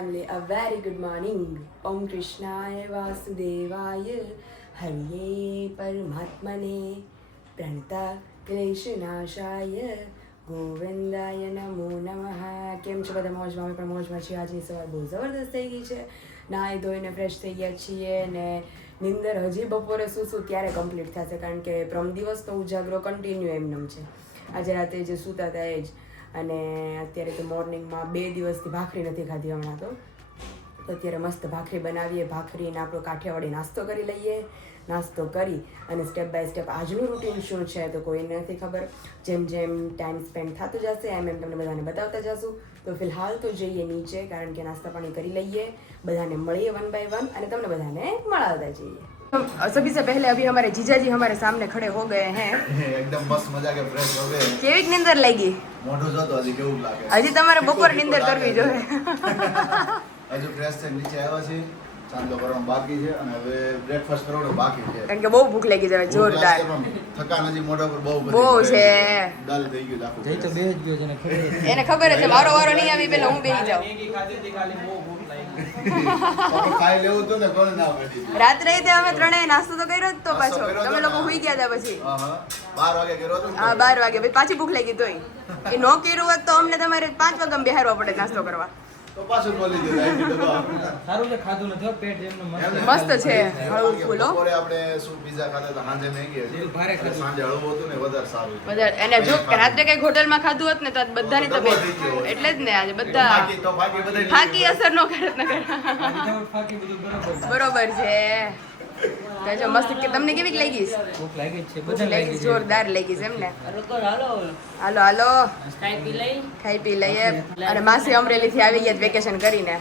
family, a very good morning. Om Krishnaya Vasudevaya Hariye Paramatmane Pranata Kleshanashaya ગોવિંદાય નમો નમઃ. કેમ છો બધા? મોજમાં? અમે પણ મોજમાં છીએ. આજની સવાર બહુ જબરદસ્ત થઈ ગઈ છે. નાહી ધોઈને ફ્રેશ થઈ ગયા છીએ ને નિંદર હજી બપોરે શું ત્યારે કમ્પ્લીટ થશે, કારણ કે પ્રમ દિવસ તો ઉજાગરો કન્ટિન્યુ એમનેમ છે. આજે રાતે જે સૂતા હતા એ જ, અને અત્યારે તો મોર્નિંગમાં 2 દિવસથી ભાખરી નથી ખાધી હમણાં તો અત્યારે મસ્ત ભાખરી બનાવીએ. ભાખરીને આપણો કાઠિયાવાડી નાસ્તો કરી લઈએ. નાસ્તો કરી અને સ્ટેપ બાય સ્ટેપ આજનું રૂટીન શું છે તો કોઈને નથી ખબર. જેમ જેમ ટાઈમ સ્પેન્ડ થતું જશે એમ એમ તમને બધાને બતાવતા જશું. તો ફિલહાલ તો જઈએ નીચે, કારણ કે નાસ્તા પાણી કરી લઈએ, બધાને મળીએ 1 by 1 અને તમને બધાને મળાવતા જઈએ. सभी से पहले अभी हमारे जीजा जी हमारे सामने खड़े हो गए हैं. एकदम मस्त मजा के फ्रेश हो गए. કેવી નીંદર લાગી? મોઢું જો તો હજી કેવું લાગે. હજી તમારે બપોર નીંદર કરવી જોઈએ. હજુ ફ્રેશ થઈને નીચે આવ્યા છે, ચાંદલો કરવાનો બાકી છે અને હવે બ્રેકફાસ્ટ કરવાનો બાકી છે. કારણ કે બહુ ભૂખ લાગી જાય જોરદાર. થકાન હજી મોઢા પર બહુ બહુ છે. ડલ થઈ ગયું આખું. જઈ તો બે જ ગયો છે ને ખબર. એને ખબર છે મારો વારો નહીં આવી પેલા હું બેસી જાઉં. ખાઈ લેવું તો ને કોણ ના પડી. રાત્રે તે અમે ત્રણેય નાસ્તો તો કર્યો જ તો પાછો. તમે લોકો સુઈ ગયા હતા પછી. 12 વાગે કર્યો તો. હા 12 વાગે પછી પાછી ભૂખ લાગી તોય. એ નો કર્યું હોત તો અમને તમારે 5 વાગે બેહારવા પડે નાસ્તો કરવા. તો પાછું બોલી દીધું. સારું છે, ખાધું નથી પેટ એમનો મસ્ત છે. હળવું ફૂલો. બપોરે આપણે શું પીઝા ખાધા હતા, સાંજે મેગી હતી. ભારે ખાધું. સાંજે હળવું હતું ને વધારે સારું હતું. વધારે એને જો રાત્રે કઈ હોટલમાં ખાધું હોત ને તો આજ બધાની તબિયત એટલે જ ને આજે બધા ફાકી અસર નો કરે ન કરે. ફાકી બધું બરોબર છે. તો જો મસ્ત કે તમને કેવી લાગી? ભૂખ લાગી છે, ભૂખ બધા લાગી છે, જોરદાર લાગી છે એમ ને. હાલો હાલો ખાઈ પી લઈએ. અને માસી અમરેલી થી આવી ગયા વેકેશન કરીને.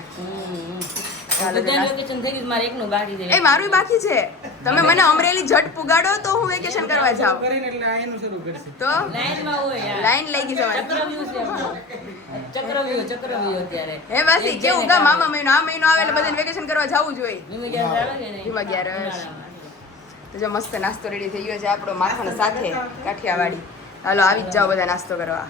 એ મારું બાકી છે. તમે મને અમરેલી જટ પુગાડો તો હું વેકેશન કરવા જાઉં. કરીને એટલે આ એનું શરૂ કરશે. તો લાઈન લાગી જવાની. ચક્રવ્યૂહ અત્યારે હે વાસી કેવું ગા મામા મહિનો આ મહિનો આવે એટલે બધાને વેકેશન કરવા જવું જોઈએ. હિમા 11 તો જો મસ્ત નાસ્તો રેડી થઈ ગયો છે આપણો માખણ સાથે કાઠિયાવાડી. હાલો આવી જ જાઓ બધા નાસ્તો કરવા.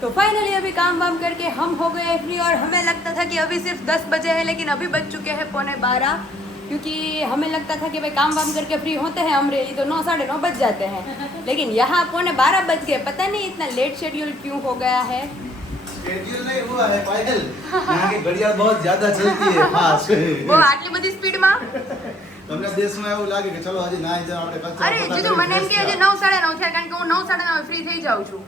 तो फाइनली अभी काम वाम करके हम हो गए फ्री और हमें लगता था कि अभी सिर्फ 10 बजे हैं, लेकिन अभी बज चुके हैं 11:15, क्योंकि हमें लगता था कि भाई काम वाम करके फ्री होते हैं अमरेली तो 9 साढ़े 9 बज जाते हैं, लेकिन यहाँ 11:15 बज गए. पता नहीं इतना लेट शेड्यूल क्यों हो गया है. शेड्यूल नहीं हुआ है पायल, यहाँ की घड़ियाल बहुत ज्यादा चलती है फास्ट. वो आटली बધી સ્પીડમાં તમને દેશમાં એવું લાગે કે ચલો હજી ના જાય આપણે કચરો. અરે જીજુ મને એમ કે હજી 9 સાડા 9 થયા, કારણ કે હું 9 સાડા 9 ફ્રી થઈ જાઉં છું.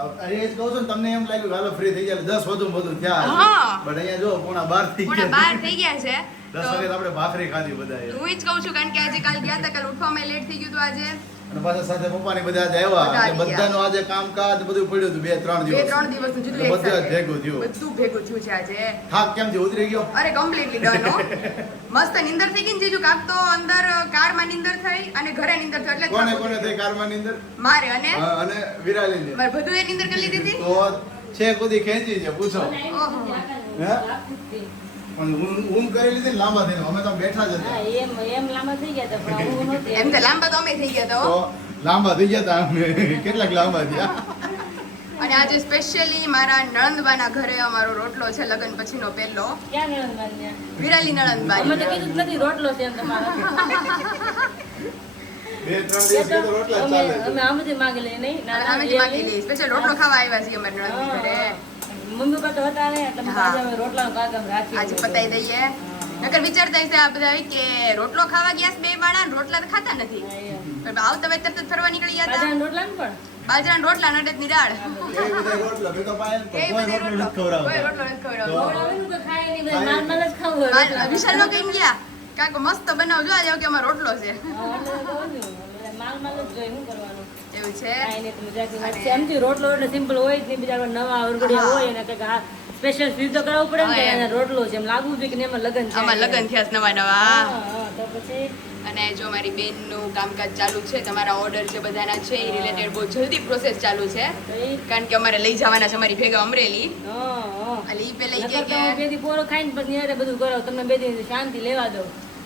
અરે એ જ કહું છું ને, તમને એમ લાગ્યું કે હાલો ફ્રી થઈ ગયા 10 વધુ થયા. હા. બટ અહીંયા જો 11:15 થઈ ગયા. 12 થઈ ગયા છે. 10 વાગે આપણે ભાખરી ખાધી બધાએ. હું જ કહું છું, કારણ કે આજે કાલ ગયા હતા, કાલ ઉઠવામાં લેટ થઈ ગયું હતું આજે. અને પાછા સાથે પપ્પાની બધા આજે આવ્યા. એટલે બધાનું આજે કામકાજ બધું પડ્યું હતું 2-3 દિવસ. 2-3 દિવસનું જુદું એટલે એક બધું જ સાથે. ભેગું થયું. બધું ભેગું થયું છે આજે. થાક કેમ છે, ઉતરી ગયો? અરે કમ્પ્લીટલી ડન હો. મસ્ત નીંદર થઈ ગઈ ને જીજુ. કાક તો અંદર કારમાં નીંદર થઈ અને ઘરે નીંદર થઈ. એટલે કોને થઈ કારમાં ની અંદર? મારે અને અને વિરાલી ની. મારે બધું એ નીંદર કરી લીધી હતી. તો છે કુદી ખેંચી છે, પૂછો. ઓહો. હે પણ ઊંઘ કરી લીધી ને લાંબા થઈને. અમે તો બેઠા જ હતા. એમ લાંબા થઈ ગયા હતા પણ હું નહોતી. એમ તો લાંબા તો અમે થઈ ગયા હતા હો. તો લાંબા થઈ ગયા હતા અમે. કેટલાક લાંબા થયા. અને આજે સ્પેશિયલી મારા નણંદબાના ઘરે અમારો રોટલો છે, લગ્ન પછીનો પહેલો. ક્યાં નણંદબાને? વિરાલી અમે નણંદબાની. તો કીધું જ નથી રોટલો છે એમ તમારો. 2-3 દિવસ તો રોટલા જ ચાલે. અમે આમથી માંગી લઈએ નહીં. અને આમેથી માંગી લઈએ. સ્પેશિયલ રોટલો ખાવા આવ્યા છીએ અમારા નણંદ ઘરે. મમ્મી પપ્પા તો હતા ને એટલે હા. આજે અમે રોટલાનો કાર્યક્રમ રાખીએ. આજે પતાઈ દઈએ. નકર વિચારતા હશે આ બધા કે રોટલો ખાવા ગયા છે બે માણા ને રોટલા તો ખાતા નથી. પણ આવતા વેત તરત જ ફરવા નીકળી ગયા હતા. બાજરાના રોટલા ને પણ બાજરાના રોટલા નડદની દાળ. એ બધા રોટલા મેં તો પાયલ એ કોઈ બધી રોટલો નથી કોઈ ખવડાવતા. રોટલો નથી ખવડાવતો. ખવડાવેલું કે ખાય નહીં ભાઈ માલ માલ જ ખાવું હોય રોટલા. વિશાલ નો કઈ ગયા કાકો મસ્ત બનાવજો આજે કે અમારો રોટલો છે. હા, એટલે તો કહું છું. એટલે માલ માલ જ જોઈએ શું કરવાનું. એવું છે. ખાય નહીં તો મજા કે એમથી રોટલો એટલે સિમ્પલ હોય જ નહીં. બીજા નવા અરગડિયા હોય ને કંઈક સ્પેશિયલ ફીલ તો કરાવવું પડે ને હા, કે એમ. એના રોટલો છે એમ લાગવું જોઈએ કે ને એમાં લગન છે આમાં લગ્ન થયા છે નવા નવા હા, તો પછી અને જો મારી બેનનું કામકાજ ચાલુ છે તમારા ઓર્ડર જે બધાના છે એ રિલેટેડ બહુ જલ્દી પ્રોસેસ ચાલુ છે તો એ કારણ કે અમારે લઈ જવાના છે અમારી ભેગા અમરેલી હા. એટલે ઈ પેલા ઈ નકર કે તો હું બે દી પોરો ખાઈને પછી નિરાંતે બધું કરો તમને બે દી શાંતિ લેવા દો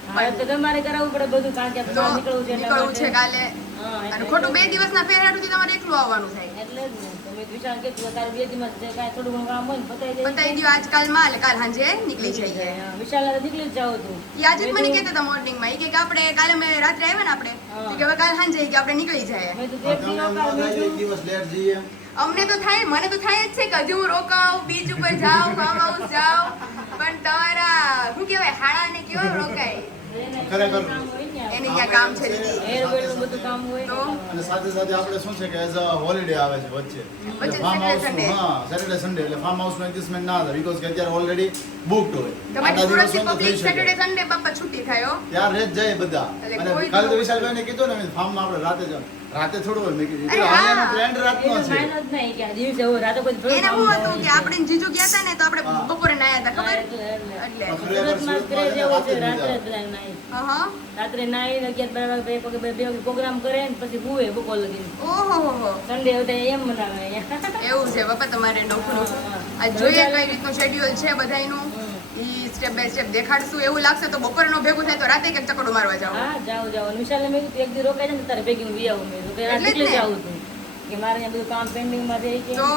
હવે તો તમારે કરાવવું પડે બધું કારણ કે તો બહાર નીકળવું છે એટલા નીકળવું છે માટે. કાલે હા, અને એટલે- ખોટું 2 દિવસના ફેરાટુથી તમારે એકલું આવવાનું થાય એટલે જ ને તો મેં વિચાર કર્યો કે તારે બે દીમાં જે કાંઈ થોડું ઘણું કામ હોય ને પતાવી દઈએ. પતાવી દો આજકાલમાં એટલે કાલ સાંજે નીકળી જઈએ હા, વિશાલ હારે નીકળી જ જાવ તું ઈ આજે જ મને કહેતા હતા મોર્નિંગમાં ઈ કે આપણે કાલે અમે રાત્રે આવ્યા ને આપણે હા. ઈ કે હવે કાલ સાંજે કે આપણે નીકળી જાય મેં તો પણ એક દી તમને એમ રોકાવ, ન મેં થાય કે એક કીધું, દિવસ લેટ જઈએ અમને તો થાય મને તો થાય જ છે કે હજુ હું રોકાવ બીચ ઉપર જાઉં ફાર્મ હાઉસ જાઉં પણ તમારા શું કહેવાય હાડા ને કેવો રોકાય એને ખરેખર. કામ હોય ને એને અહીંયા કામ છે દીદી હેર બેરનું બધું કામ હોય તો? ને અને સાથે સાથે આપણે શું છે કે એઝ અ હોલિડે આવે છે વચ્ચે વચ્ચે ફાર્મ Saturday, Sunday. હાઉસ હા સેટરડે સન્ડે એટલે ફાર્મ હાઉસ નો એડજસ્ટમેન્ટ ના થાય બીકોઝ કે અત્યારે ઓલરેડી બુકડ હોય તમારી આટલા સુરતથી દિવસ હોય તો થઈ પબ્લિક સેટરડે શકે સન્ડે બાપા છૂટી થયો ત્યાં રેત જાય બધા એટલે અને કોઈ કાલે તો તો- વિશાલભાઈને કીધું ને ફાર્મમાં આપણે રાતે જ રાતે થોડું હોય મેં કીધું અરે હા. હાલેનો ટ્રેન્ડ રાતનો એનો છે માયનો જ નહીં કે આ દિવસે હોય, રાતે કોઈ થોડું એને કામ શું હોય હતું કે છે. આપણે ને જીજુ ગયા હતા ને તો આપણે હા. બપોરે નાયા હતા હા, ખબર એટલે. એટલે સુરતમાં ક્રેઝ એવો છે, રાત્રે જ રાતે બધા નાઈ. હા રાત્રે નાઈને 11-12 વાગે બે વાગે પ્રોગ્રામ કરે ને પછી હુએ બપોર લગીને. ઓહો હો હો સન્ડે હોય તો એમ મનાવે અહીંયા. એવું છે બાપા તમારે નોખું નોખું હા. આ જોઈએ કઈ રીતનું શેડ્યુલ છે બધાયનું ઈ સ્ટેપ બાય સ્ટેપ દેખાડશું એવું લાગશે તો બપોરનો ભેગું થાય તો રાતે કંઈક ચકડો મારવા જાવ હા, જાઓ જાઓ. અને વિશાલે મેં કીધું એક દી રોકાઈ જાય ને તારે ભેગી હું વી આવું. મેં કીધું કે આ એટલે જ નીકળી ને. જાવું તું. કે મારે અહીંયા બધું કામ પેન્ડિંગમાં રહી છે. તો?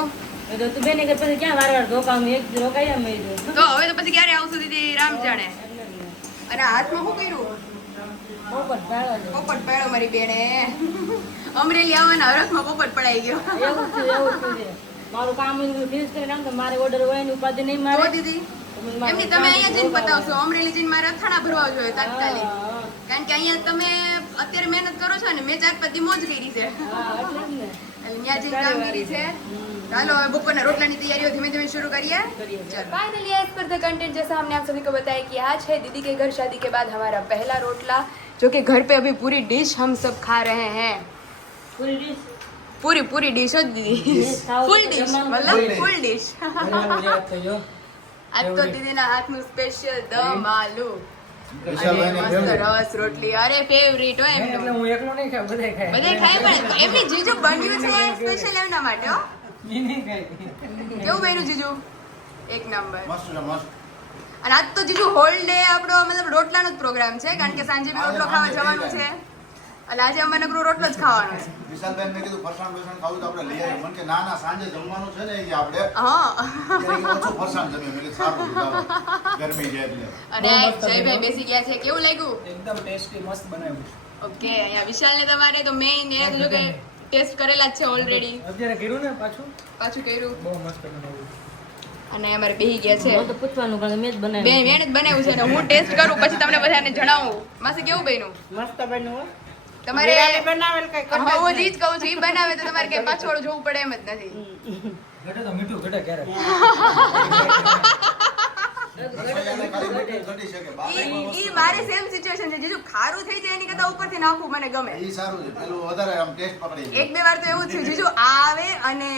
મેં કીધું તું બેને કે પછી ક્યાં વાર રોકાવું, એક દી રોકાઈ જાય મેં કીધું. તો હવે તો પછી ક્યારે આવશું દીદી રામ જાણે એટલે જ ને. અને હાથમાં શું કર્યું પોપટ ભાળવા જાય. પોપટ પડ્યો મારી બેને અમરેલી આવવાના હરખમાં પોપટ પડાઈ ગયો એવું જ થયું, એવું જ થયું છે. મારું કામ ફિનિશ કરીને આમ તો મારે ઓર્ડર હોય ને ઉપાધિ નહીં તો મારે. દીદી તો પછી મારે એમની તમે અહીંયા જઈને રોકાવાનું. બતાવશો અમરેલી જઈને મારે અથાણા ભરવા જોઈએ તાત્કાલિક હા, કારણ કે અહીંયા તમે અત્યારે મહેનત કરો છો ને મેં 4-5 દી મોજ કરી છે હા, એટલે જ ને. એટલે ત્યાં જઈને કામગીરી છે ચાલો હવે બપોરના રોટલાની તૈયારીઓ ધીમે ધીમે शुरू करिए चलो finally as per the content जैसा हमने आप सभी को बताया कि आज है दीदी के घर शादी के बाद हमारा पहला रोटला जो कि घर पे अभी पूरी डिश हम सब खा रहे हैं પૂરી dish. पूरी डिश हो दीदी ખાઓ फुल તો डिश જમવાનું मतलब फुल डिश બનાવવું યાદ થયો आज तो दीदीના હાથનું સ્પેશિયલ દમ આલુ વિશાલભાઈને મસ્ત favourite. રસ રોટલી અરે ફેવરિટ હોય એટલે એમનું હું એકલો નહીં ખાઉં બધાય ખાય બધાય ખાય પણ એમની જીજુ બન્યું છે સ્પેશિયલ એમના માટે હો ઈ નહીં ખાય કેવું બન્યું જીજુ એક નંબર મસ્ત છે મસ્ત અને આજ તો જીજુ હોલ ડે આપણો મતલબ રોટલાનો જ પ્રોગ્રામ છે કારણ કે સાંજે બી રોટલો ખાવા જવાનું છે એટલે આજે અમારે નકરો રોટલો જ ખાવાનો છે વિશાલભાઈ મેં કીધું ફરસાણ બરસાણ ખાવું તો આપણે લઈ આવીએ મને કે ના ના સાંજે જમવાનું છે ને એ આપણે હા ત્યારે કે ઓછું ફરસાણ જમીએ મેં કીધું સારું લાવો. ગરમી છે એટલે અને જયભાઈ બેસી ગયા છે કેવું લાગ્યું એકદમ ટેસ્ટી મસ્ત બનાવ્યું છે ઓકે અહીંયા વિશાલને તમારે તો મેઇન એ જો કે ટેસ્ટ કરેલા જ છે ઓલરેડી અત્યારે કર્યું ને પાછું પાછું કર્યું બહુ મસ્ત બનાવ્યું અને અમારે બેહી ગયા છે મને તો પૂછવાનું કારણ કે મેં જ બેન બનાવ્યું. મેં જ બનાવ્યું છે અને હું ટેસ્ટ કરું પછી તમને બધાને જણાવું માસી કેવું બન્યું મસ્ત બન્યું હો. તમારે બિરયાની બનાવેલ કઈ હું જ ઈ જ કહું છું ઈ બનાવે તો તમારે કઈ પાછળ જોવું પડે એમ જ નથી ઘટે તો મીઠું ઘટે ક્યારેક રસોઈયાને ખાલી મીઠું ઘટી શકે બાકી ઈ મારી સેમ સિચ્યુએશન છે જીજુ ખારું થઈ જાય એની કરતા ઉપરથી નાખવું મને ગમે ઈ સારું છે પેલું વધારે આમ ટેસ્ટ પકડી જાય. એક બે વાર તો એવું જ થયું જીજુ આ આવે અને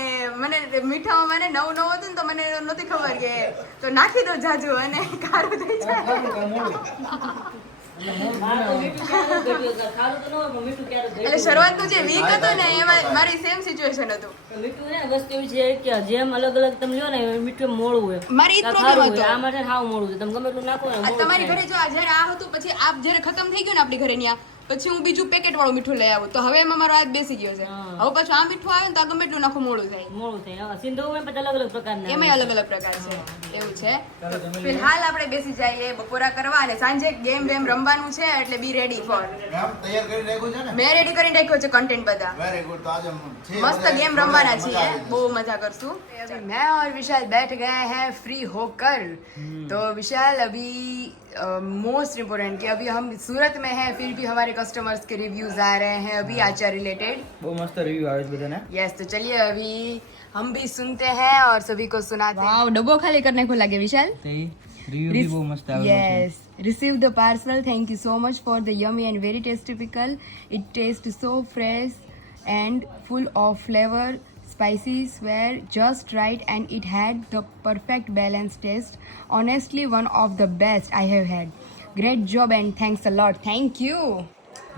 મને મીઠામાં મને નવું નવું હતું ને તો મને નહોતી ખબર કે તો નાખી દો જાજુ અને ખારું થઈ જાય ખારું કાં મોડું હા, તો મીઠું ક્યારે ઘટ્યું? ખારું તો ન હોય, પણ મીઠું ક્યારે ઘટ્યું? એટલે શરૂઆતનું જે વીક હતું ને એમાં મારી સેમ સિચ્યુએશન હતું મીઠું ને વસ્તુ એવી છે કે જેમ અલગ અલગ તમે લ્યો ને એમ મીઠું મોળું હોય મારે ઈ જ કાં problem ખારું હતો. હોય. આ માટે હાવ મોળું છે તમે ગમે એટલું નાખો ને આ મોળું તમારી થાય. ઘરે જો આ જ્યારે આ હતું પછી આ જ્યારે ખતમ થઈ ગયું ને આપણી ઘરે ન્યા પછી હું બીજું પેકેટ વાળું મીઠું લઈ આવું તો હવે એમાં મારો હાથ બેસી ગયો છે હા. હવે પાછું આ મીઠું આવે ને તો આ ગમે એટલું નાખો મોડું થાય મોળું થાય હા. સિંધુમાં પછી અલગ અલગ પ્રકારના એમાંય અલગ અલગ પ્રકાર છે એવું છે ચાલો જમી ફિલહાલ આપણે બેસી જઈએ બપોરા કરવા અને સાંજે ગેમ વેમ રમવાનું છે એટલે બી રેડી ફોર મેમ તૈયાર કરી રાખ્યું છે ને મેં રેડી કરીને રાખ્યો છે કન્ટેન્ટ બધા વેરી ગુડ તો આજે છે मस्त બધા गेम रमवाना મજા चाहिए આવી वो मजा करसू मैं और विशाल बैठ गए हैं फ्री होकर तो विशाल अभी मोस्ट इम्पोर्टेंट कि अभी हम सूरत में हैं फिर भी हमारे कस्टमर्स के रिव्यूज आ रहे हैं अभी आचार रिलेटेड બહુ મસ્ત રિવ્યુ આવે છે બધાને यस तो चलिए अभी हम भी सुनते हैं और सभी को सुनाते हैं वाओ डब्बो खाली करने को लगे विशाल તે રિવ્યુ બી બહુ મસ્ત આવે Yes, received the parcel. Thank you so much for the yummy and very tasty pickle. It tastes so fresh and full of flavor. spices were just right and it had the perfect balanced taste. Honestly, one of the best I have had. Great job and thanks a lot. Thank you.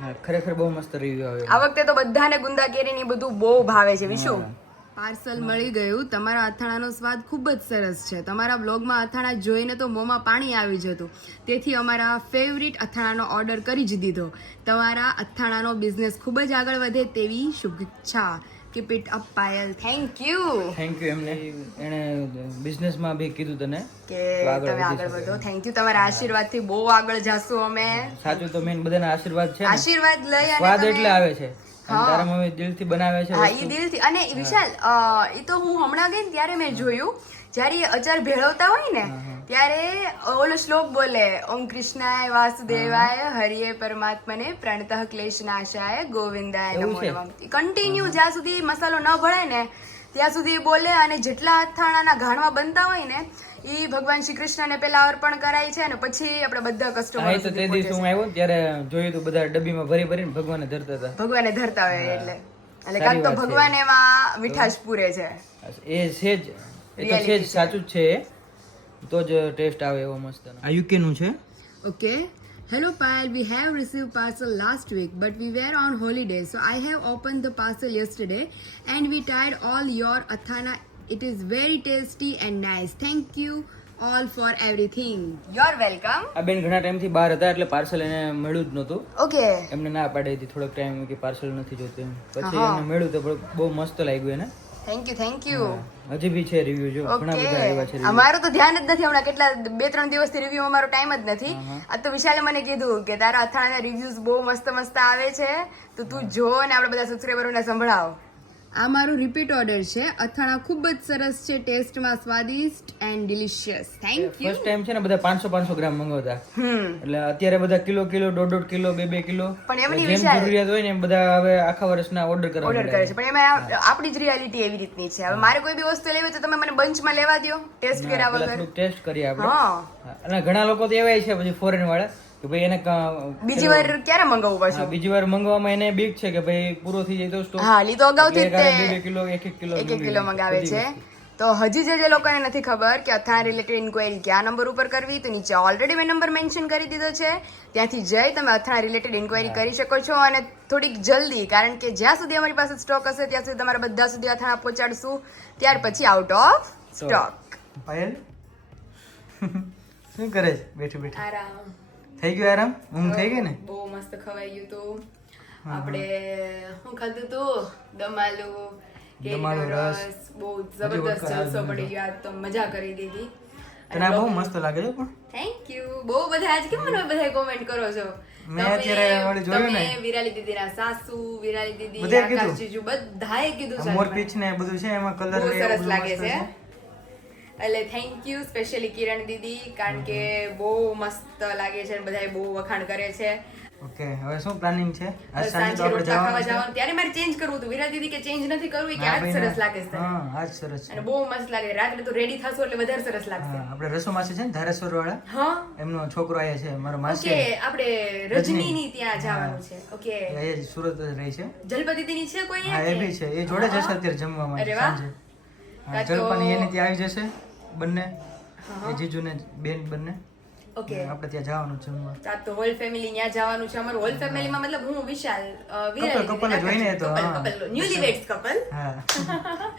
હા, ખરેખર બહુ મસ્ત review આવ્યો. આ વખતે તો બધાને ગુંદા કેરીની બધું બહુ ભાવે છે વિશુ. પાર્સલ મળી ગયું. તમારા અથાણાનો સ્વાદ ખૂબ જ સરસ છે. તમારા બ્લોગમાં અથાણા જોઈને તો મોંમાં પાણી આવી જતું. તેથી અમારા ફેવરિટ અથાણાનો ઓર્ડર કરી જ દીધો. તમારા અથાણાનો બિઝનેસ ખૂબ જ આગળ વધે તેવી શુભેચ્છા. Keep it up Payal. Thank you. Thank you. એણે બિઝનેસમાં બી કીધું તને કે તમે આગળ વધો. Thank you. તમારા આશીર્વાદથી બહુ આગળ જાશું અમે. સાચું તો મેન બધાના આશીર્વાદ છે ને. આશીર્વાદ લઈ અને સ્વાદ તમે- એટલે આવે છે. અને તારા મમ્મી દિલથી બનાવે છે હા વસ્તુ. એ દિલથી. અને વિશાલ એ તો હું હમણાં ગઈ ને ત્યારે મેં જોયું જ્યારે એ અચાર ભેળવતા હોય ને ત્યારે ઓલો શ્લોક બોલે ઓમ કૃષ્ણાય વાસુદેવાય હરિયે પરમાત્મને પ્રણતઃ ક્લેશનાશાય ગોવિંદાય એવું નમો છે? નમઃ. કન્ટિન્યુ જ્યાં સુધી મસાલો ન ભળાય ને ત્યાં સુધી એ બોલે. અને જેટલા અથાણાના ઘાણવા બનતા હોય ને એ ભગવાન શ્રી કૃષ્ણને પેલા અર્પણ કરાય છે અને પછી આપણે બધા હા, કસ્ટમર એ તો તે દિવસે હું આવ્યો ને ત્યારે જોયું તું બધા ડબ્બીમાં ભરી ભરીને ભગવાનને ધરતા હતા. ભગવાને ધરતા હોય એટલે સારી કાંઈક તો વાત છે. ભગવાન એમાં મીઠાશ પૂરે છે. એ છે જ, એ તો છે જ, સાચું જ છે એ. તો જ ટેસ્ટ આવે એવો મસ્ત. આ યુકે નું છે. Okay. Hello Payal, we have received parcel last week but we were on holiday so I have opened the parcel yesterday and we tried all your athana. It is very tasty and nice. Thank you all for everything. You're welcome. આ બેન ઘણા time થી બહાર હતા એટલે parcel એને મળ્યું જ નહોતું. Okay. એમને ના પાડી હતી થોડોક ટાઈમ કે પાર્સલ નથી જોતું એમ. પછી એને મળ્યું તો બહુ મસ્ત લાગ્યું એને. Thank you. હજી બી છે રિવ્યુ જો ઘણા બધા આવ્યા છે Okay. review. અમારું તો ધ્યાન જ નથી હમણાં કેટલા 2-3 દિવસથી રિવ્યુ અમારો ટાઈમ જ નથી. આ તો વિશાલે મને કીધું કે તારા અથાણાના રિવ્યુઝ બહુ મસ્ત આવે છે તો તું જો ને આપણે બધા સબસ્ક્રાઇબરોને સંભળાવ. આ મારું રિપીટ ઓર્ડર છે. અથાણા ખૂબ જ સરસ છે. ટેસ્ટમાં સ્વાદિષ્ટ and delicious. Thank you. First time છે ને બધા 500 ગ્રામ મંગાવતા. એટલે અત્યારે બધા કિલો 1.5 કિલો 2 કિલો પણ એમની જેમ વિચાર- જરૂરિયાત હોય ને એમ બધા હવે આખા વર્ષના ઓર્ડર કરવા ઓર્ડર કરે છે પણ એમાં આપણી જ રિયાલિટી એવી રીતની છે. હવે મારે કોઈ બી વસ્તુ લેવી હોય તો તમે મને બંચમાં લેવા દો ટેસ્ટ કર્યા વગર. થોડુંક ટેસ્ટ કરીએ આપણે. હા અને ઘણા લોકો તો એવાય છે પછી ફોરેન વાળા કે ભાઈ એને બીજી વાર ક્યારે મંગાવવું હા, પાછું? બીજી વાર મંગાવવામાં એને બીક છે કે ભાઈ પૂરો થઈ જાય તો સ્ટોક. હા લીધો અગાઉથી જ તે 2 કિલો 1 કિલો 1 કિલો મંગાવે છે. તો હજી જે લોકોને નથી ખબર કે અથાણા રિલેટેડ ઇન્ક્વાયરી કયા નંબર ઉપર કરવી તો નીચે ઓલરેડી મેં નંબર મેન્શન કરી દીધો છે. ત્યાંથી જઈ તમે અથાણા રિલેટેડ ઇન્ક્વાયરી કરી શકો છો. અને થોડીક જલ્દી કારણ કે જ્યાં સુધી અમારી પાસે સ્ટોક હશે ત્યાં સુધી તમારા બધા સુધી અથાણા પહોંચાડશું. ત્યાર પછી આઉટ ઓફ સ્ટોક. પાયલ શું કરે છે બેઠી બેઠી? આરામ થઈ ગયું આરામ? ઊંઘ થઈ ગઈ ને? બહુ મસ્ત ખવાઈ ગયું તું. આપણે શું ખાધું તું? દમાલુ દમાલુ કેરીનો રસ. રસ. બહુ જબરદસ્ત જલસો પડી ગયો. આજ તો મજા કરી દીધી. તને આ બહુ મસ્ત લાગે છે પણ થેન્ક યુ. બહુ બધા આજ કેમ મને બધા કોમેન્ટ કરો છો? મેં અત્યારે વળી જોયું ને. તમે વિરાલી દીદીના સાસુ, વિરાલી દીદી, બધાએ કીધું. આકાશ જીજુ બધાએ કીધું છે. મોર પીચ ને બધું છે એમાં કલર બહુ સરસ લાગે છે. એટલે થેન્ક યુ સ્પેશિયલી કિરણ દીદી કારણ કે બહુ મસ્ત લાગે છે અને બધાએ બહુ વખાણ કરે છે. ઓકે હવે શું પ્લાનિંગ છે? આજ બસ સાંજે સાંજે તો આપણે રોટલા ખાવા જવાનું છે. જવાનું ત્યારે મારે ચેન્જ કરવું હતું. વિરા દીદી કે ચેન્જ નથી કરવું કે ના આજ ભાઈ, સરસ ના. લાગે છે તને. હા આજ સરસ છે. અને બહુ મસ્ત લાગે. રાત્રે તો રેડી થશો એટલે વધારે સરસ લાગશે. હા આપણે રસો માસી છે ને ધારેશ્વર વાળા હા એમનો છોકરો આયા છે મારો માસી. ઓકે આપણે રજનીની ત્યાં જવાનું છે. ઓકે એ અહીંયા જ સુરત જ રહી છે. જલપા દીદીની છે કોઈ હા એ બી છે. એ જોડે જશે અત્યારે જમવામાં અરે વાહ. સાંજે. હા કાં તો- જલપાની એની ત્યાં આવી જશે બંને. એ જીજુ ને બેન બંને. ઓકે આપણે ત્યાં જવાનું છે જમવા. આ તો હોલ ફેમિલી ત્યાં જવાનું છે. અમારું હોલ ફેમિલીમાં મતલબ હું વિશાલ વિરાલી couple જ હોય ને એ તો, હા. ન્યુલી વેડ્સ કપલ હા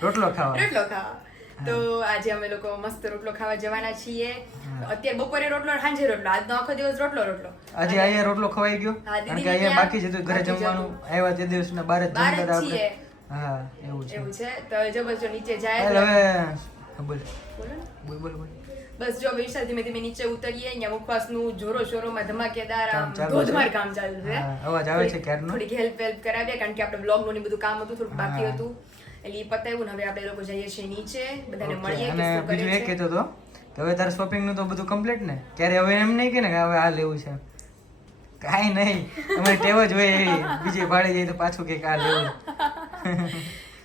રોટલો ખાવા. રોટલો ખાવા. તો આજે અમે લોકો મસ્ત રોટલો ખાવા જવાના છીએ. અત્યારે બપોરે રોટલો સાંજે રોટલો. આજનો આખો દિવસ રોટલો. આજે અહીંયા રોટલો ખવાઈ ગયો હા, કારણ દીદી કે અહીંયા ત્યાં બાકી છે તો ઘરે બાકી છે જમવાનું આવ્યા તે દિવસના બહાર જ બહાર જ જમતા હતા છીએ. આપણે. હા એવું છે. એવું છે તો જબરજસ્ત નીચે જાય હાલ હવે હા, બોલ બોલો ને. બોલ બોલ બોલ. બસ જો વિશાલ ધીમે ધીમે નીચે ઉતરીએ. અહીંયા મુખવાસનું જોરો શોરોમાં ધમાકેદાર આમ કામ ચાલુ છે. ધોધમાર કામ ચાલુ છે. હા, અવાજ આવે છે ક્યારનો. થોડીક હેલ્પ કરાવીએ કારણ કે આપણે બ્લોગનું ને બધું કામ હતું થોડુંક બાકી હા. હતું એટલે એ પતાવ્યું ને હવે આપણે લોકો જઈએ છીએ નીચે બધાને ઓકે, મળીએ કે અને શું બીજું કરે એ છે. કહેતો હતો કે હવે તારે શોપિંગ નું તો બધું કમ્પ્લીટ ને ક્યારે હવે એમ નહીં કે ને કે હવે આ લેવું છે કાંઈ નહીં અમારી ટેવ જ હોય એવી બીજે ભાડે જાય તો પાછું કે આ લેવું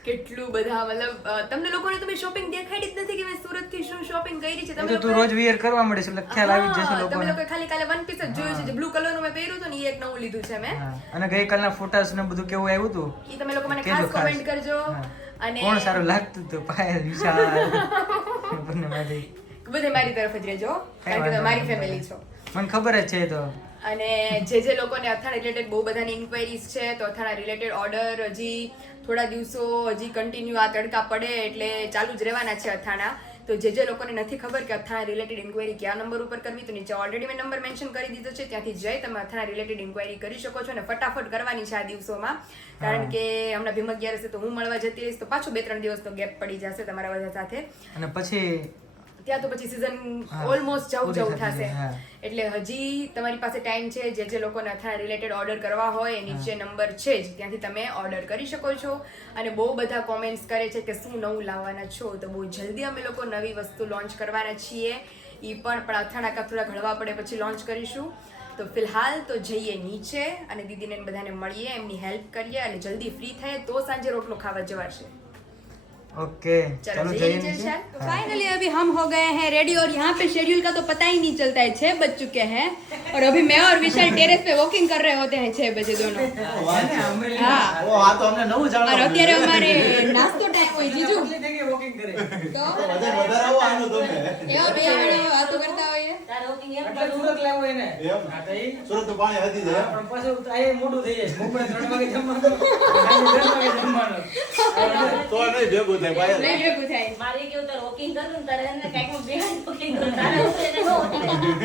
કેટલું બધા મતલબ તમને લોકોને તો મેં શોપિંગ દેખાડી જ નથી કે મેં સુરત થી શું શોપિંગ કરી છે. એ તમે તો તું રોજ વિયર કરવા મળે છે એટલે ખ્યાલ આવી જ જશે તમે લોકોને. લોકો ખાલી કાલે વન પીસ જ જોયું છે, જે બ્લુ કલર નું મેં પહેર્યું હતું ને એ એક નવું લીધું છે મેં. હા. અને ગઈકાલના ફોટાસ ને બધું કેવું આવ્યું હતું એ તમે લોકો મને કહેજો ખાસ ખાસ. કમેન્ટ કરજો. હા. અને કોણ સારું લાગતું હતું પાયલ વિશાલ બંને માંથી બધે મારી તરફ જ રહેજો કારણ કે તમે મારી ફેમિલી છો. મને ખબર જ છે એ તો. અને જે લોકોને અથાણા રિલેટેડ બહુ બધાની ઇન્ક્વાયરીઝ છે તો અથાણા રિલેટેડ ઓર્ડર હજી થોડા દિવસો હજી કન્ટિન્યુ આ તડકા પડે એટલે ચાલુ જ રહેવાના છે અથાણા. તો જે લોકોને નથી ખબર કે અથાણા રિલેટેડ ઇન્ક્વાયરી કયા નંબર ઉપર કરવી તો નીચે ઓલરેડી મેં નંબર મેન્શન કરી દીધો છે, ત્યાંથી જઈ તમે અથાણા રિલેટેડ ઇન્ક્વાયરી કરી શકો છો. અને ફટાફટ કરવાની છે આ દિવસોમાં કારણ કે હમણાં ભીમ 11 તો હું મળવા જતી રહીશ તો પાછો 2-3 દિવસનો ગેપ પડી જશે તમારા બધા સાથે. અને પછી ત્યાં તો પછી સીઝન ઓલમોસ્ટ જવું થશે. એટલે હજી તમારી પાસે ટાઈમ છે. જે લોકોને અથાણા રિલેટેડ ઓર્ડર કરવા હોય નીચે નંબર છે જ ત્યાંથી તમે ઓર્ડર કરી શકો છો. અને બહુ બધા કોમેન્ટ્સ કરે છે કે શું નવું લાવવાના છો, તો બહુ જલ્દી અમે લોકો નવી વસ્તુ લોન્ચ કરવાના છીએ. એ પણ અથાણા કા થોડા ઘડવા પડે પછી લોન્ચ કરીશું. તો ફિલહાલ તો જઈએ નીચે અને દીદીને બધાને મળીએ, એમની હેલ્પ કરીએ અને જલ્દી ફ્રી થાય તો સાંજે રોટલો ખાવા જવાશે. ओके चलो जाइए नीचे. फाइनली अभी हम हो गए हैं रेडी और यहाँ पे शेड्यूल का तो पता ही नहीं चलता है. 6 बज चुके हैं और अभी मैं और विशाल टेरेस पे वॉकिंग कर रहे होते हैं 6 बजे दोनों. हाँ ઓ આ તો અમને નવું और જાણવા અત્યારે અમારે નાસ્તો ટાઈમ હોય જીજુ તો વધારે આવો આનો તમે એવા બે જણા વાતો કરતા હોઈએ. તારે walking એમ એટલે સુરત લાવો એને. એમ હા તો ઈ સુરત તો પાણી હતી જાય પણ પાછું તો આ મોડું થઈ જાય. બપોરે 3 વાગે જમવાનું. સાંજે 10 વાગે જમવાનું. તો નહીં ભેગું થાય પાયલ. નહીં ભેગું થાય. મારે કેવું તારે walking કરવું ને તારે એને કાંઈકમાં બેહાડીને walking કરવું. તારે એવું એને ન હોય.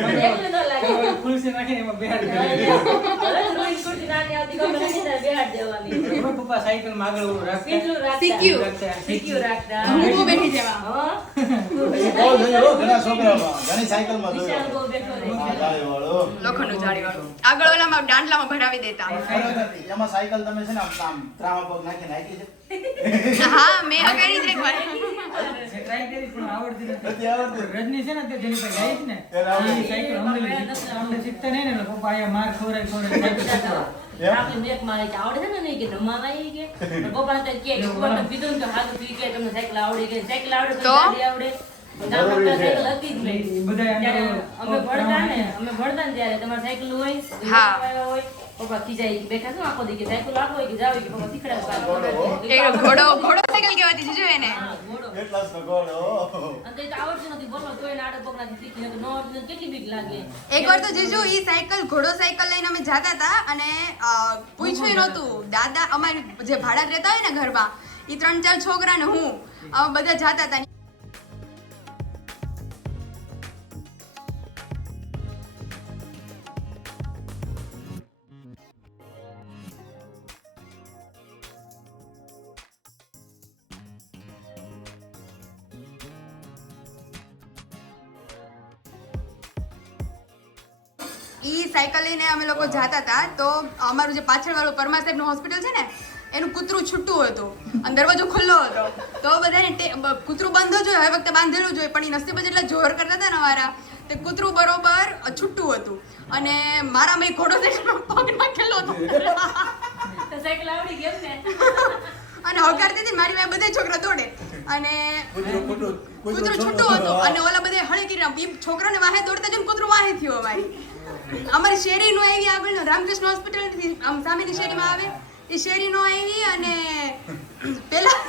મને એકલું ન લાગે. ખુરશી નાખીને એમાં બેહાડ હવે દેવાની. તો રોજ સ્કૂટી નાની આવતી ખબર નથી તારે બેહાડી દેવાની. એમાં પપ્પા સાયકલમાં આગળ ઊભું રાખતા. કેટલું રાખતા. શીખ્યું. શીખ્યું રાખતા. હું બહુ બેઠી જવા. હા. બહુ જોયું ઘણા છોકરામાં ઘણી સાયકલમાં વિશાલ જોયો બહુ બેઠો રહે. હા ગાડીવાળો. લોખંડનું જાળીવાળું આગળ ઓલામાં દાંડલામાં ભરાવી દેતા. એમાં સાયકલ તમે છે ને આમ ત્રામા પગ નાખીને નાખી છે હા મેં કરી છે એકવાર. મેં try કરી પણ આવડતી નથી. નથી આવડતું. રજની છે ને તે જેની પાસે ગઈ છે ને એને આવડે. ઈ સાયકલ અમને શીખતા નહીં ને એટલે પપ્પા અહીંયા માર ખવડાવી સાયકલ શીખવાડે. આપણે મેક મારે કે આવડે છે ને નહીં કે નમાવા ઈ કે પપ્પા તો કે ઉપર પીધું ને તો હાથ પી કે તમને સાયકલ આવડી કે સાયકલ આવડે તો તો? ગાડી આવડે ના સાયકલ હતી જ નહીં. ઈ બધાય ત્યારે અંદર અમે ભણતા ને ત્યારે તમારે સાયકલ હોય હા. હોય પપ્પા ખીજાય કે બેઠા શું આખો દી કે સાયકલ આખો હોય કે જાવ કે પપ્પા શીખડાવે એક ઘોડો સાયકલ કહેવાતી જીજુ એને. ઘોડો એટલા જ તો ગોળો. અને કઈ તો આવડતું નથી બોલો તોય આડો પગલાથી શીખી તો નો આવડતું કેટલી બીક લાગે. એકવાર તો જીજુ ઈ સાયકલ ઘોડો સાયકલ લઈને અમે જાતા હતા અને પૂછ્યું નહોતું. દાદા અમારે જે ભાડા રહેતા હોય ને ઘરમાં ઈ 3-4 છોકરા ને હું અમે બધા જાતા હતા. ઈ સાયકલ લઈને અમે લોકો જાતા હતા તો અમારું જે પાછળ વાળું પરમાર સાહેબનું હોસ્પિટલ છે ને એનું કૂતરું છૂટું હતું અને દરવાજો ખુલ્લો હતો તો બધાને કૂતરું બંધ જ હોય હવે વખતે બાંધેલું જ હોય પણ એ નસીબ જ એટલા જોર કરતા હતા ને અમારા તે કૂતરું બરોબર છૂટું હતું અને મારા મેં ઘોડો પગ નાખેલો હતો તો સાયકલ આવડી ગઈ એમ ને. અને હકારતી હતી મારી વાય બધા છોકરા દોડે અને કૂતરું છૂટું હતું અને ઓલા બધે હળી કરી છોકરાને વાહે દોડતા જઈને કૂતરું વાહે થયું અમારી શેરીનું આવી આગળ રામકૃષ્ણ હોસ્પિટલ આમ સામેની શેરીમાં આવે એ શેરીનો આવી અને પેલા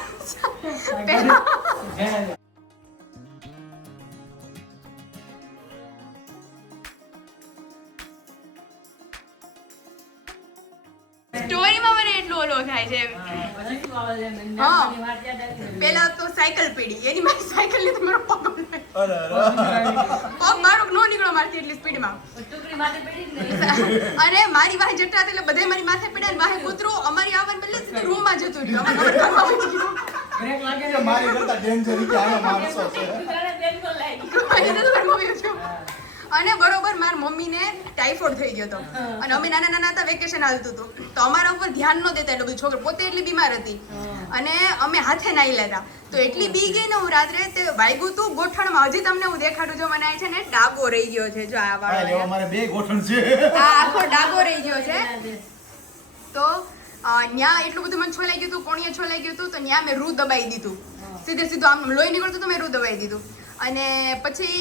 સ્ટોરીમાં મને એટલું ઓલો થાય છે. પછી શું આવે છે? હા. નાનપણની વાત યાદ આવી ને. પેલા તો સાયકલ પડી એની મારી સાયકલ ની તો મારો પગ અરે અરે. મારો નો નીકળો મારતી એટલી સ્પીડમાં ટુકડી માથે પડી જ નહીં. અને મારી વાહે જટા હતા એટલે બધા મારી માથે પડ્યા વાહે કૂતરું અમારી આવવાને બદલે સીધું રૂમમાં જતું રહ્યું અમારે ઘરમાં વહી ગયું. બ્રેક લાગે કે મારી કરતા ડેન્જર કે આનો માણસો છે તારે બેનકો લાગી. ઘરમાં વહી ગયું. અને બરોબર મારી મમ્મીને ટાઇફોઇડ થઈ ગયો હતો અને અમે નાના હતા વેકેશન હાલતું હતું તો અમારા ઉપર ધ્યાન ન દેતા એટલે બધી છોકરી પોતે એટલી બીમાર હતી અને અમે હાથે નાઈ લેતા તો એટલી બી ગઈ ને હું રાત્રે તે વાગ્યું તું ગોઠણમાં હજી તમને હું દેખાડું જો મને આ છે ને ડાગો રહી ગયો છે જો આ હા, વાળો એવા મારે બે ગોઠણ છે આ આખો ડાગો રહી ગયો છે તો ન્યા એટલું બધું મને છોલાઈ ગયું હતું, કોણીએ છોલાઈ ગયું હતું, તો ન્યા મેં રૂ દબાઈ દીધું. સીધું આમ લોહી નીકળતું તો મેં રૂ દબાઈ દીધું. અને પછી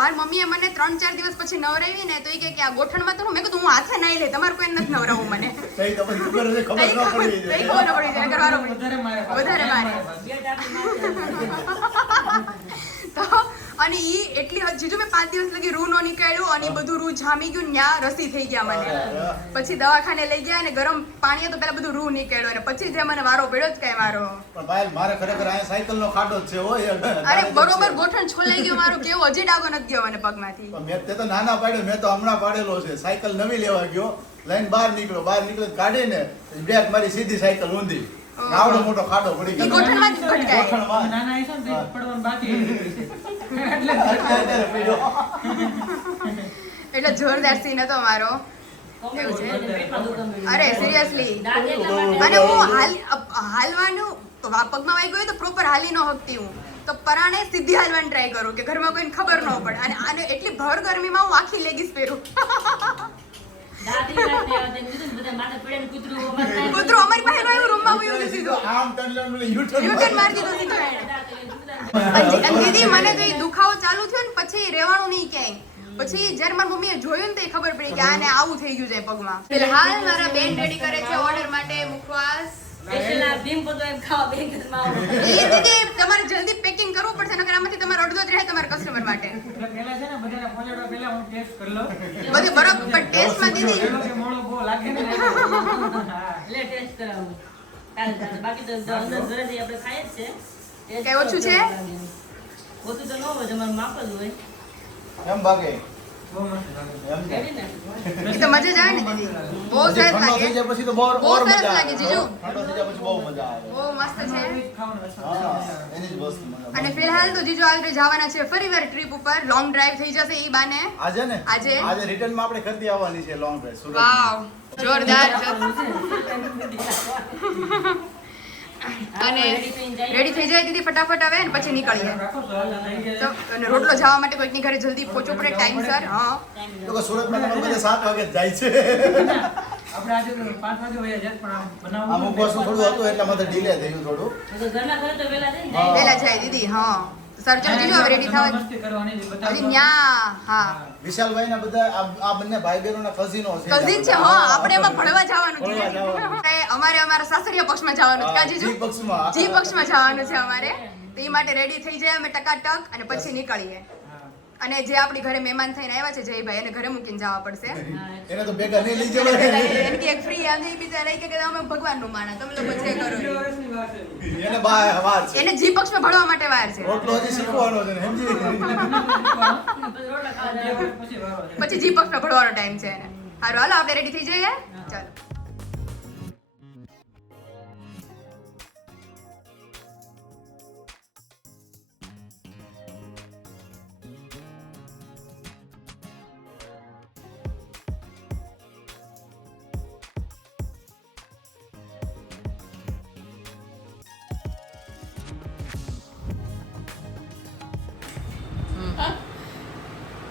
મારી મમ્મીએ મને 3-4 દિવસ પછી નવરાવી ને, તો એ કે આ ગોઠણમાં તો મેં કીધું હું હાથે નાઈ લે, તમારે કોઈ નથી નવરાવું મને. તઈ તમને ખબર છે, ખબર ન પડી તઈ ખબર ન પડી જાય, કરવાનો વધારે મારે. તો અને ઈ એટલી જીજુ મેં 5 દિવસ લગી રૂ નો નીકળ્યું અને ઈ બધું રૂ જામી ગયું, ન્યા રસી થઈ ગયા મને. પછી દવાખાને લઈ ગયા અને ગરમ પાણીએ તો પેલા બધું રૂ નીકળ્યું અને પછી જે મને વારો પડ્યો જ કઈ વારો. પણ ભાઈ મારે ખરેખર આ સાયકલ નો ખાડો જ છે હોય. અરે બરોબર ગોઠણ છોલાઈ ગયું મારું, કેવું હજી ડાગો નથી ગયો મને પગમાંથી. મેં તે તો નાના પાડ્યો, મેં તો હમણાં પાડેલો છે. સાયકલ નવી લેવા ગયો, લઈને બહાર નીકળ્યો કાઢીને બ્રેક મારી સીધી સાયકલ ઊંધી. આવડો મોટો ખાડો પડી ઈ ગયો. ગોઠણમાં જ ભટકાય. ગોઠણમાં. નાના હશો ને તો પડવાનું બાકી અત્યારે પીડ્યો. એટલે જોરદાર સીન હતો મારો. એવું છે. અરે સિરિયસલી. અને હું હાલવાનું પગમાં વાગી ગયું તો પ્રોપર હાલી ન શકતી હું. તો પરાણે સીધી હાલવાની ટ્રાય કરું કે ઘરમાં કોઈને ખબર ન પડે. અને આને એટલી ભર ગરમીમાં હું આખી લેગીસ પહેરું. કૂતરું અમારી પાસે આવ્યું, રૂમમાં વયું ગયું સીધું. આમ ટર્ન યુટર્ન યુટર્ન મારી દીધું સીધું એણે. અને દીદી મને તો ઈ દુખાવો ચાલુ થયો ને પછી રહેવાનું નહીં ક્યાંય. પછી જ્યારે મારી મમ્મીએ જોયું ને તો ખબર પડી કે આને આવું થઈ ગયું છે પગમાં. ફિલહાલ મારા બેન રેડી કરે છે ઓર્ડર માટે મુખવાસ. એ દીદી તમારે જલ્દી પેકિંગ કરવું પડશે, નકર આમાંથી તમારે અડધો જ રહે તમારા કસ્ટમર માટે. પેલા છે ને બધાને પહોંચાડવા પહેલા હું ટેસ્ટ કરી લઉં. બધું બરોબર પણ ટેસ્ટમાં દીદી પેલો કે મોળો બહુ લાગે ને હા. બાકી તો અંદર ઘરેથી આપણે ખાઈએ જ છે. કઈ ઓછું છે? ઓછું તો ન હોય, તમારું માપ જ હોય. એમ ભાગે બહુ મસ્ત લાગે. એમ છે. એવી ને? એ તો મજા જ આવે ને દીદી. બહુ સરસ ઠંડો થઈ લાગે, જાય પછી તો બહુ બહુ ઓર સરસ મજા લાગે આવે. જીજુ. ઠંડો થઈ જાય પછી બહુ મજા આવે. બહુ મસ્ત છે. ખાવાનું રસ હા, એની જ વસ્તુ મજા આવે. અને ફિલહાલ તો જીજુ આગળ જવાના છે ફરીવાર ટ્રીપ ઉપર. લોંગ ડ્રાઈવ થઈ જશે ઈ બાને. આજે ને આજે? આજે રિટર્ન માં આપણે ખરીદી આવવાની છે લોંગ ડ્રાઈવ સુરત. વાવ જોરદાર. અને રેડી થઈ જાય દીદી ફટાફટ આવે ને પછી નીકળીએ. રાખો તો થઈ જાય. તો અને રોટલો જવા માટે કોઈકની ઘરે જલ્દી પહોંચવું પડે ટાઈમસર. હા તો કે સુરતમાં તમારે બધા 7 વાગે જ જાય છે. આપણે આજે 5 વાગે વયા જાય પણ આમ બનાવવું અમુક વસ્તુ થોડું હતું એટલા માટે ડીલે થયું થોડું. તો ઘરના ઘરે તો વહેલા જાય ને. હા. વેલા જાય દીદી. હા સર ચાલો જીજુ હવે રેડી થવા. મસ્તી કરવાની છે બધા. હજી ન્યા હા વિશાલભાઈ ના બધા આ બંને ભાઈ બહેનોના કઝિનો છે. કઝિન છે. હા આપણે એમાં ભણવા જવાનું છે. ભણવા જવાનું. અમારે અમારા સાસરિયા પક્ષમાં જવાનું છે. કા જીજુ? જી પક્ષમાં. જી પક્ષમાં જવાનું છે અમારે. તો એ માટે રેડી થઈ જાય અમે ટકાટક અને પછી નીકળીએ. અને જે આપણી ઘરે મહેમાન થઈને આવ્યા છે જયભાઈ, એને ઘરે મૂકીને જવા પડશે. એને તો ભેગા નહીં લઈ પેલા જવાય. એને કે એક ફ્રી આમ નહીં બીજા રહી કે અમે ભગવાનનું માને તમે લોકો જે કરો એ. એને વાર છે. એને જી પક્ષમાં ભણવા માટે વાર છે. રોટલો હજી શીખવાનો છે ને, સમજી. પછી રોટલા ખાવા જાય. પછી વારો છે. પછી જી પક્ષમાં ભણવાનો ટાઈમ છે એને. હારું હાલો આપણે રેડી થઈ જઈએ. ચાલો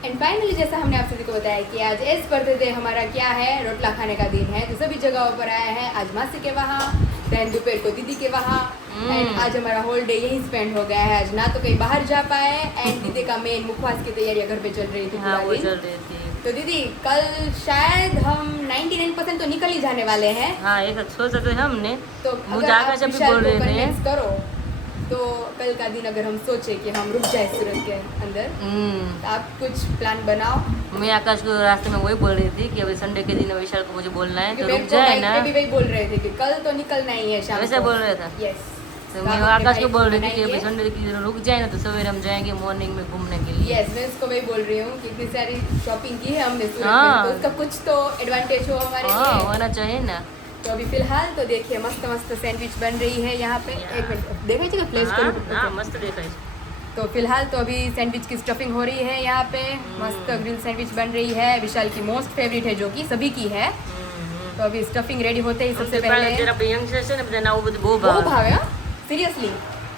एंड फाइनली जैसा हमने आप सभी को बताया कि आज इस पर्दे से हमारा क्या है रोटला खाने का दिन है, तो सभी जगहों पर आया है. आज मासी के वहाँ, देन दोपहर को दीदी के वहाँ, एंड आज हमारा होल डे यहीं स्पेंड हो गया है. आज ना तो कहीं बाहर जा पाए एंड दीदी का मेन मुखवास की तैयारियां घर पे चल रही थी हाँ, पूरा वो दिन. चल रही थी. तो दीदी कल शायद हम 99% तो निकल ही जाने वाले हैं. हाँ, एक सोचा तो हमने. तो मुझे अगर आकाश आप अभी विशाल बोल को रहे थे. convince करो तो कल का दिन अगर हम सोचे कि हम रुक जाए सूरत के अंदर, तो आप कुछ प्लान बनाओ. मैं आकाश को रास्ते में वही बोल रही थी कि अभी संडे के दिन विशाल को मुझे बोलना है तो क्योंकि रुक जाए ना. भी वही बोल रहे थे कि कल तो निकलना ही है शाम वैसे को. बोल रहा था. यस. तो मैं आकाश को बोल रही थी कि अभी संडे के दिन रुक जाए ना तो सवेरे हम जाएंगे मॉर्निंग में घूमने के लिए. यस मैं उसको वही बोल रही हूँ कि इतनी सारी शॉपिंग की है हमने सूरत हाँ. में, तो उसका कुछ तो एडवांटेज हो हमारे हाँ, लिए. होना चाहिए ना. तो अभी फिलहाल तो देखिए मस्त मस्त सैंडविच बन रही है यहाँ पे. एक मिनट देखा चाहिए प्लेस हाँ, करो. हाँ, मस्त देखा है. तो फिलहाल तो अभी सैंडविच की स्टफिंग हो रही है यहाँ पे. मस्त ग्रिल सैंडविच बन रही है, विशाल की मोस्ट फेवरेट है जो कि सभी की है. तो अभी स्टफिंग रेडी होते ही सबसे पहले જરા યંગસ્ટર છે ને બધાને આવું બધું બહુ બહુ ભાવે. ભાવે સિરિયસલી.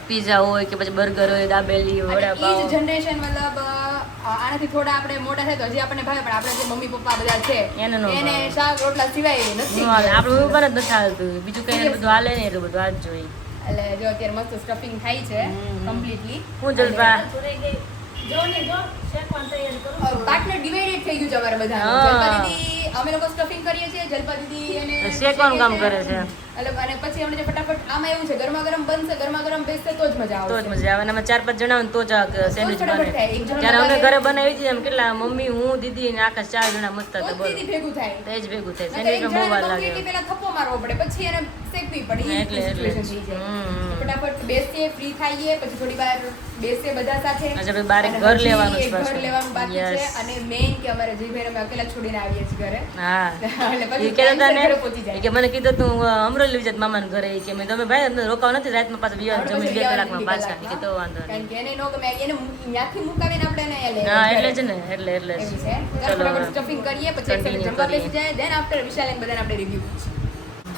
પીઝા હોય કે પછી બર્ગર હોય દાબેલી હોય અને ઈ જ વડાપાવ. જનરેશન મતલબ આનાથી થોડા આપણે મોટા થાય તો હજી આપણને ભાવે, પણ આપણે જે મમ્મી પપ્પા બધા છે એને નો એને ભાવે. શાક રોટલા સિવાય નથી. આપણું ઉપર જ નથી હાલતું, બીજું કઈ બધું હાલે નહીં, એટલું બધું આ જ જોઈએ. એટલે જો અત્યારે મસ્ત સ્ટફિંગ થાય છે કમ્પ્લીટલી. હું જલપા પાર્ટનર ડિવાઇડેડ થઈ ગયું છે અમારે બધા. હા. જલપા દીદી અમે લોકો સ્ટફિંગ કરીએ છીએ, જલપા દીદી એને શેકવાનું કામ કરે છે. એટલે અને પછી અમને જે ફટાફટ આમાં એવું છે ગરમા ગરમ બનશે, ગરમા ગરમ બેસશે તો જ મજા તો જ આવશે. મજા આવે. અને અમે 4-5 જણા હોય ને તો જ આ સેન્ડવિચ ફટાફટ બને. થાય. એક જણો જ્યારે અમે બનાવે. ઘરે બનાવી હતી એમ કેટલા મમ્મી, હું, દીદી ને આકાશ 4 જણા મસ્ત હતા. બોલો દીદી ભેગું થાય. તો જ ભેગું થાય. નહીંતર એક સેન્ડવિચમાં બહુ વાર જણાને લાગે. completely પહેલા થપ્પો મારવો પડે, પછી એને શેકવી પડે. ઈ એટલે situation થઈ જાય. હમ. તો ફટાફટ બેસીએ, ફ્રી થઈએ, પછી થોડી વાર બેસીએ બધા સાથે. આજે આપણે બહાર એક અને ઘર હજી લેવાનું છે એક ઘર પાછું. લેવાનું બાકી છે. Yes. અને મેઇન કે અમારે જીભાઈને અમે અકેલા છોડીને આવીએ છીએ ઘરે. હા એટલે પછી એ કહેતા હતા ને ઘરે પહોંચી જાય. કે મને કીધું તું અમરેલી જાત મામાના ઘરે કે મેં તમે ભાઈ અંદર રોકાવ નથી, રાતમાં પાછા વિવાહ આપણે જમીન પછી 2 લેવાનું કલાકમાં પાછા. કલાકમાં. કે તો વાંધો નહીં. કારણ કે એને નો ગમે, એને ત્યાંથી મુકાવીને આપણે એને અહીંયા હા લઈ એટલે જ ને, એટલે જ. એવી છે. ચલો ફટાફટ સ્ટફિંગ કરીએ, પછી એક સાથે Continue જમવા કરીએ. બેસી જાય. દેન આફ્ટર વિશાલ એન્ડ બધાને આપણે રિવ્યુ પૂછીએ.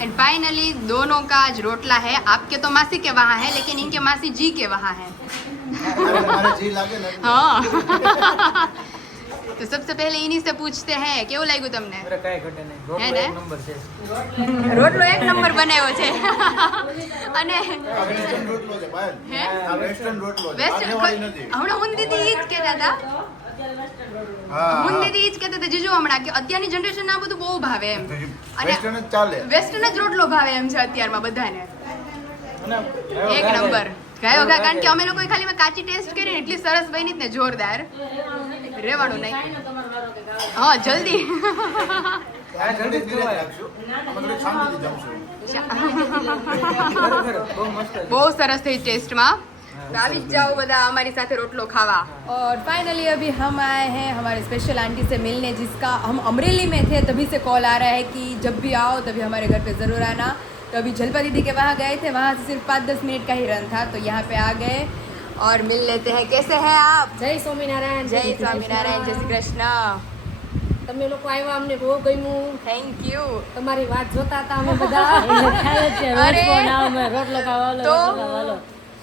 एंड फाइनली दोनों का आज रोटला है. आपके तो मासी के वहाँ है, लेकिन इनके मासी जी के वहाँ है. મારે જી લાગે ને हाँ. तो सबसे पहले इन्हीं से पूछते हैं केવું લાગ્યું તમને? અરે કાંઈ ઘટે નહીં, રોટલો હે ને? એક નંબર છે. રોટલો એક નંબર બનાવ્યો છે. અને આ વેસ્ટર્ન રોટલો છે ભાઈ. હે? આ વેસ્ટર્ન રોટલો છે. વેસ્ટ બાંધેવાળી નથી. હમણાં હું દીદી ઈ જ કહેતા હતા. હા, હું હા. દીદી ઈ જ કહેતા હતા જીજુ હમણાં કે અત્યારની જનરેશન આ બધું બહુ ભાવે એમ. અને વેસ્ટર્ન જ ચાલે. વેસ્ટર્ન જ રોટલો ભાવે એમ છે અત્યારમાં બધાને. અને એક નંબર ગાયો ગા, કારણ કે અમે લોકોએ ખાલી મેં કાચી ટેસ્ટ કરી ને એટલી સરસ બની જ ને જોરદાર. રહેવાનું નહીં. હા જલ્દી. આ જલ્દી જ જોવાય. રાખશું. અમે થોડીક શાંતિથી જમશું. ખરેખર બહુ મસ્ત છે. બહુ સરસ થઈ ટેસ્ટમાં. तो આવી જ જાઓ બધા हमारी साथ रोटलो खावा. और फाइनली अभी हम आए हैं हमारे स्पेशल आंटी से मिलने, जिसका हम अमरेली में थे तभी से कॉल आ रहा है कि जब भी आओ तभी हमारे घर पे ज़रूर आना. तो अभी जलपा दीदी के वहाँ गए थे, वहाँ से सिर्फ 5-10 मिनट का ही रन था, तो यहाँ पे आ गए और मिल लेते हैं. कैसे हैं आप? જય સ્વામિનારાયણ. जय स्वामीनारायण, जय श्री कृष्ण. તમે લોકો આવ્યા, અમને બહુ ગમ્યું. Thank you. તમારી વાત જોતા હતા અમે બધા. એને ખ્યાલ જ છે, રોજ અરે. ફોન આવે, અમે રોટલો ખાવા આલો, તો? રોટલો ખાવા આલો.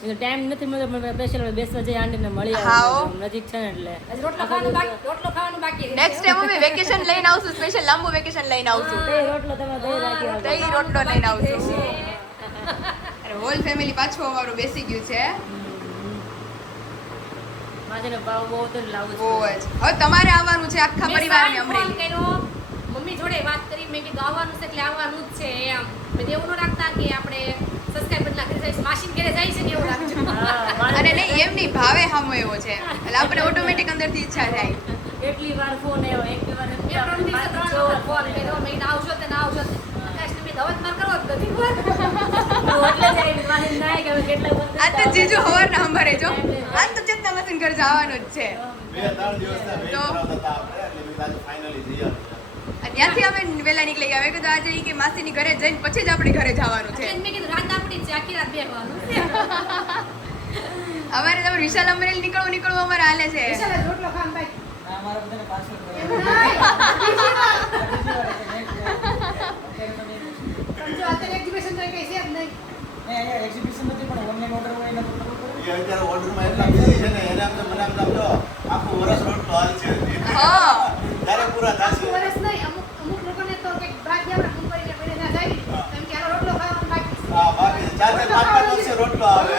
એટલે ટાઈમ નથી મળતો, પણ સ્પેશિયલ બેસવા જઈએ આંટીને મળી હા. આવે, નજીક છે ને એટલે. હજી રોટલો ખાવાનું બાકી છે. નેક્સ્ટ ટાઈમ અમે વેકેશન લઈને આવશું, સ્પેશિયલ લાંબુ વેકેશન લઈને આવશું. તો એ રોટલો તમે દહીં રાખી આવજો. દહીં રોટલો લઈને આવશું. અને હોલ ફેમિલી પાછું અમારું બેસી ગયું છે. માજીને ભાવ બહુ તો લાવું બહુ છું. જ. હવે તમારે આવવાનું છે આખા મેં પરિવારને સાંજ ફોન અમરેલી. કર્યો, મમ્મી જોડે વાત કરી, મેં કીધું આવવાનું છે એટલે આવવાનું જ છે એમ. મેં એવું ન રાખતા કે આપણે સબસ્ક્રાઇબ બદલા કરી જઈશ, માસીને ઘરે જાય છે ને એવું રાખજો. હા, મારે અને નહીં એમની ભાવે હામો એવો છે એટલે આપણે ઓટોમેટિક અંદરથી ઈચ્છા થાય. એટલી વાર ફોન આવ્યો, એક બે વાર એમ મેં 3 દિવસે 3 વખત ફોન કર્યો, મેં કીધું આવશો તે ના આવશો. આકાશને મેં ધવત માર કરવો જ નથી વાર. એટલે જ આવી, માસીને ના આવી કે હવે કેટલા વાર આ તો જીજુ હવારના અંબારે જો આજ તો ચેતના મશીન ઘર જવાનું જ છે. 2-3 દિવસના વેઇટ તો? કરાવતા હતા આપણે, એટલે મેં કીધું ફાઇનલી જઈ આવ્યા. અને ત્યાંથી અમે વહેલા નીકળી ગયા. મેં કીધું આજે ઈ કે માસીની ઘરે જઈને પછી જ આપણે ઘરે જવાનું છે. એટલે મેં કીધું રાત આપણી જ છે, આખી રાત બેસવાનું છે. અમારે તમે વિશાલ અમરેલી નીકળવું અમારે હાલે છે. વિશાલ આજ રોટલો ખાવાનું બાકી. આ અમારા બધાને પાછળ સમજો અત્યારે એક્ઝિબિશન તો કઈ છે જ નહીં. અહીંયા એક્ઝિબિશન નથી, પણ ઓનલાઈન ઓર્ડર હોય એના પર કરવું પડે. એ અત્યારે ઓર્ડરમાં એટલા busy છે ને, એને આમ તો મને આમ સમજો, આખું વરસ રોટલો હાલ છે. હા. ત્યારે પૂરા થશે. આખું વર્ષ નહીં, અમુક લોકોને તો કંઈક ભાગ્ય આપણે ફોન કરીને પહેલે ના જાય ને, એમ કે આનો રોટલો ખાવાનું બાકી છે. હા, બાકી 4-5 દિવસે રોટલો આવે.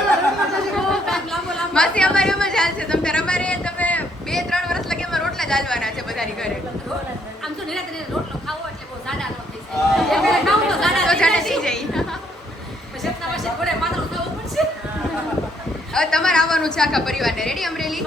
લાંબો માસી અમારે એમ જ હાલ છે. તમે 2-3 વર્ષ લગી અમે રોટલા જ હાલવાના છે બધાની ઘરે. આમ તો નિરાંતે રોટલો ખાવો એટલે બહુ જાડા ન થઈ હા. જાય. એક વાર ખાવું તો તો જાડા જાણે થઈ થઈ જાય. જાય. પછી એટલા વર્ષે ઘોડે પાતળું થવું પડશે. હવે તમારે આવવાનું છે આખા પરિવારને. રેડી અમરેલી?